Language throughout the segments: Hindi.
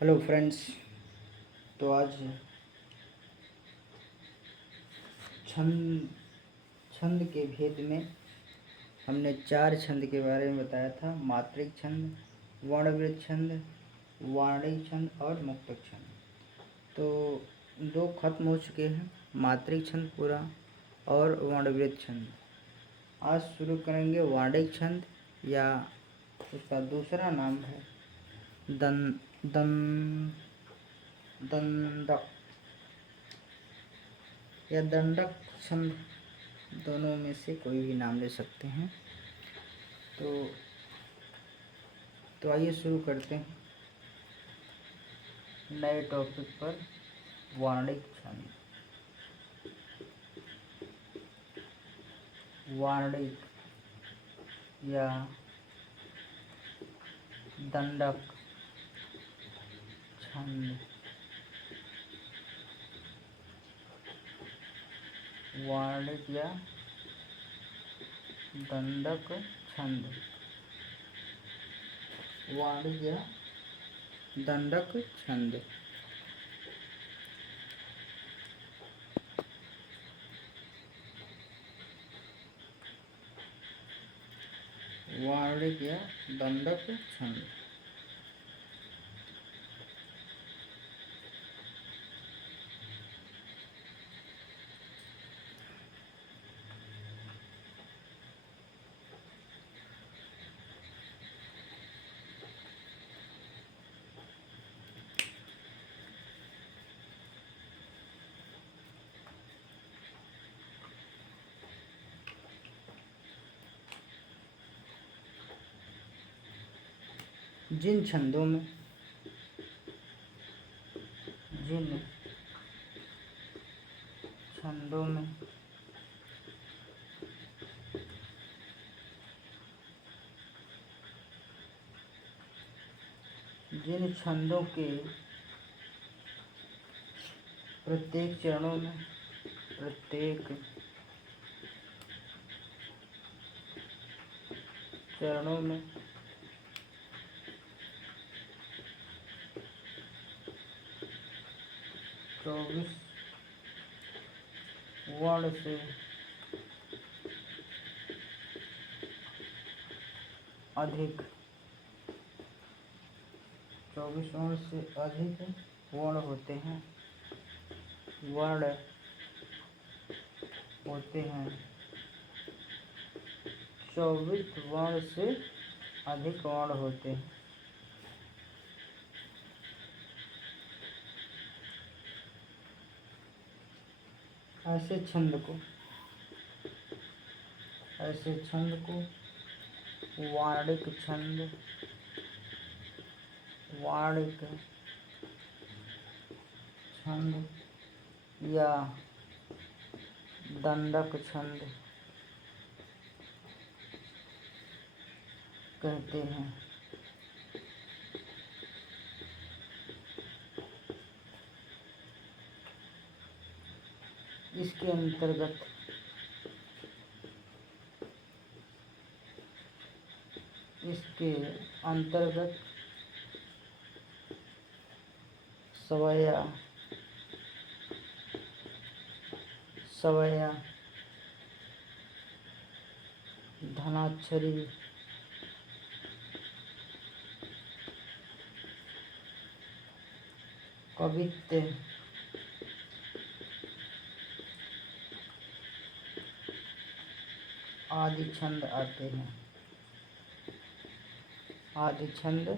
Hello friends. तो आज छंद छंद के भेद में हमने 4 छंद के बारे में बताया था। मात्रिक छंद, वर्णवृत्त छंद, वार्णिक छंद और मुक्तक छंद। तो 2 खत्म हो चुके हैं, मात्रिक छंद पूरा और वर्णवृत्त छंद। आज शुरू करेंगे वार्णिक छंद, या उसका दूसरा नाम है दंडक या दंडक छंद। दोनों में से कोई भी नाम ले सकते हैं। तो आइए शुरू करते हैं नए टॉपिक पर। वार्णिक छंद। वार्णिक या दंडक छंद। वार्णिक या दंडक छंद। वार्णिक या दंडक छंद। वार्णिक या दंडक छंद। जिन छंदों में जिन छंदों के प्रत्येक चरणों में 24 वर्ण से अधिक 24 वर्ण से अधिक वर्ण होते हैं। 24 वर्ण से अधिक वर्ण होते हैं। ऐसे छंद को वार्णिक छंद या दंडक छंद कहते हैं। इसके अंतर्गत सवया, धनाक्षरी, कवित्त, आदि छंद आते हैं। आदि छंद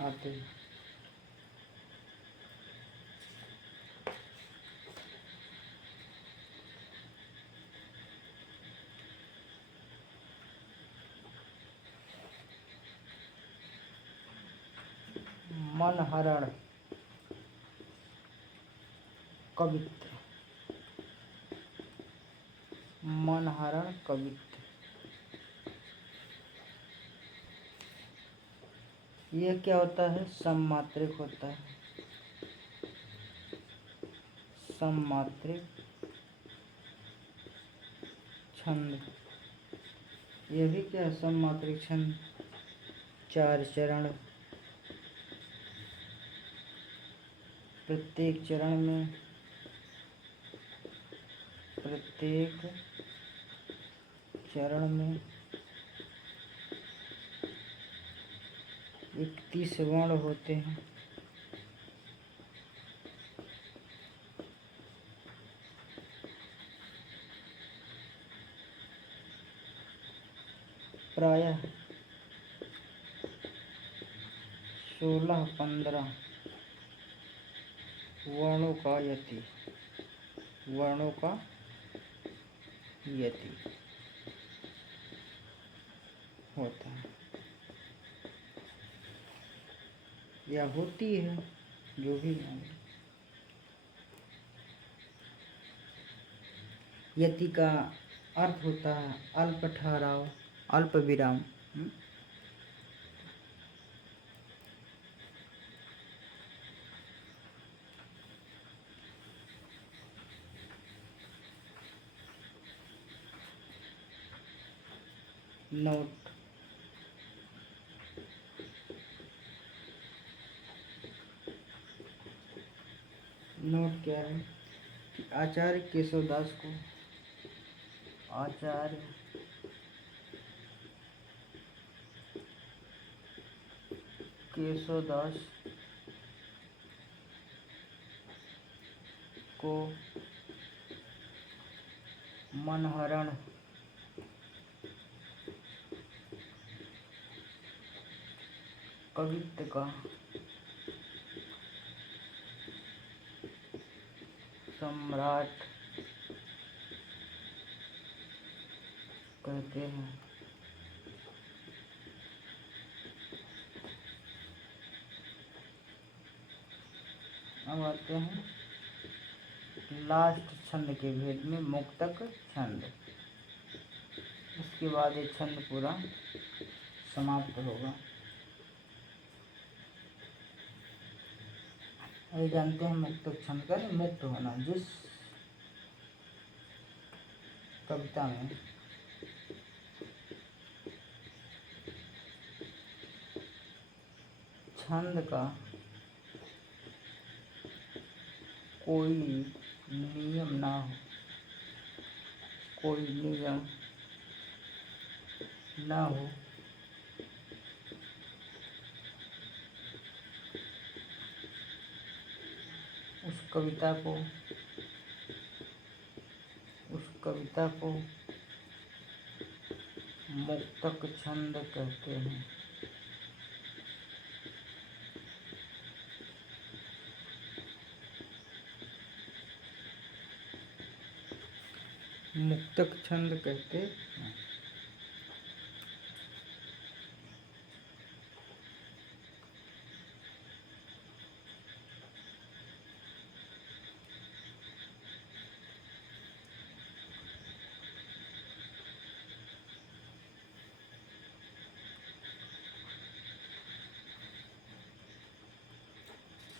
आते हैं। मनहरण कवित्त। ये क्या होता है? सममात्रिक होता है। सममात्रिक छंद ये भी क्या सममात्रिक छंद, 4 चरण, प्रत्येक चरण में प्रत्येक चरण में 31 वर्ण होते हैं। प्रायः 16-15 वर्णों का यति होता है या होती है, जो भी है। यति का अर्थ होता है अल्प ठहराव, अल्प विराम। नोट, नोट क्या है? आचार्य केशवदास को, आचार्य केशवदास को मनहरण कवित्व का सम्राट कहते हैं। अब आते हैं लास्ट छंद के भेद में, मुक्तक छंद। इसके बाद ये छंद पूरा समाप्त होगा। ये जानते हैं मुक्तक छंद का मुक्त होना। जिस कविता में छंद का कोई नियम ना हो, कोई नियम ना हो, उस कविता को मुक्तक छंद कहते हैं। मुक्तक छंद कहते हैं।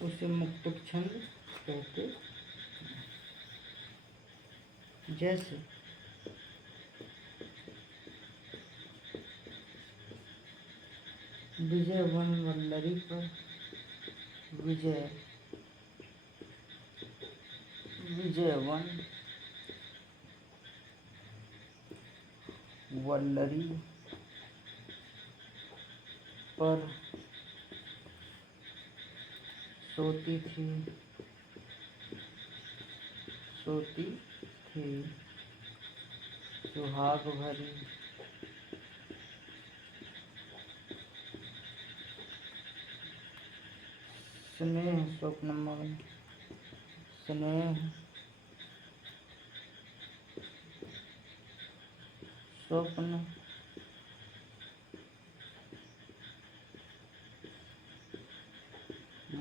उसे मुक्तक छंद कहते। जैसे विजय वन वल्लरी पर विजय वन वल्लरी पर सोती थी सुहाग भरी स्नेह स्वप्न मग्न, स्नेह स्वप्न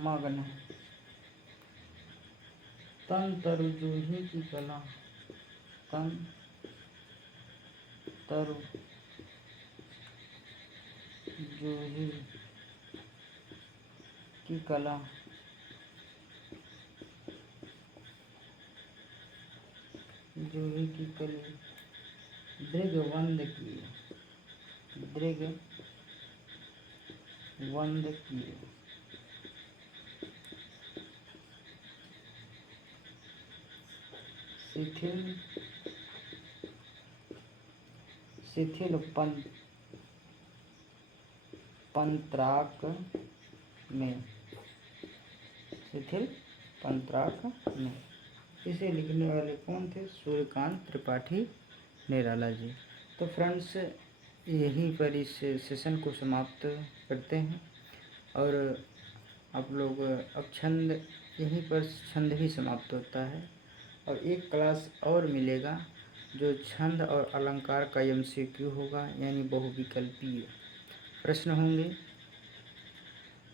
मग्न, तन तरु जूही की कला, तन तरु जूही की कला, जूही की कली दृगवंद की, दृग वंद किए। शिथिल शिथिल पंत्राक में, शिथिल पंत्राक में। इसे लिखने वाले कौन थे? सूर्यकांत त्रिपाठी निराला जी। तो फ्रेंड्स, यहीं पर इस सेशन को समाप्त करते हैं और आप लोग अब छंद, यहीं पर छंद भी समाप्त होता है और एक क्लास और मिलेगा जो छंद और अलंकार का MCQ होगा, यानी बहुविकल्पीय प्रश्न होंगे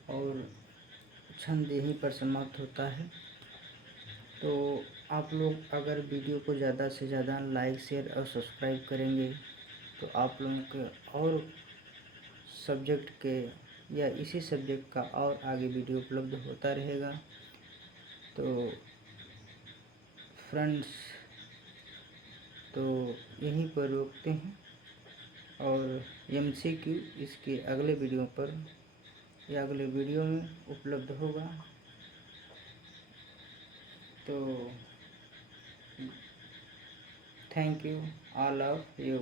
और छंद यहीं पर समाप्त होता है। तो आप लोग अगर वीडियो को ज़्यादा से ज़्यादा लाइक, शेयर और सब्सक्राइब करेंगे तो आप लोगों के और सब्जेक्ट के या इसी सब्जेक्ट का और आगे वीडियो उपलब्ध होता रहेगा। तो फ्रेंड्स, तो यहीं पर रोकते हैं और MCQ इसके अगले वीडियो पर या अगले वीडियो में उपलब्ध होगा। तो thank you all of you.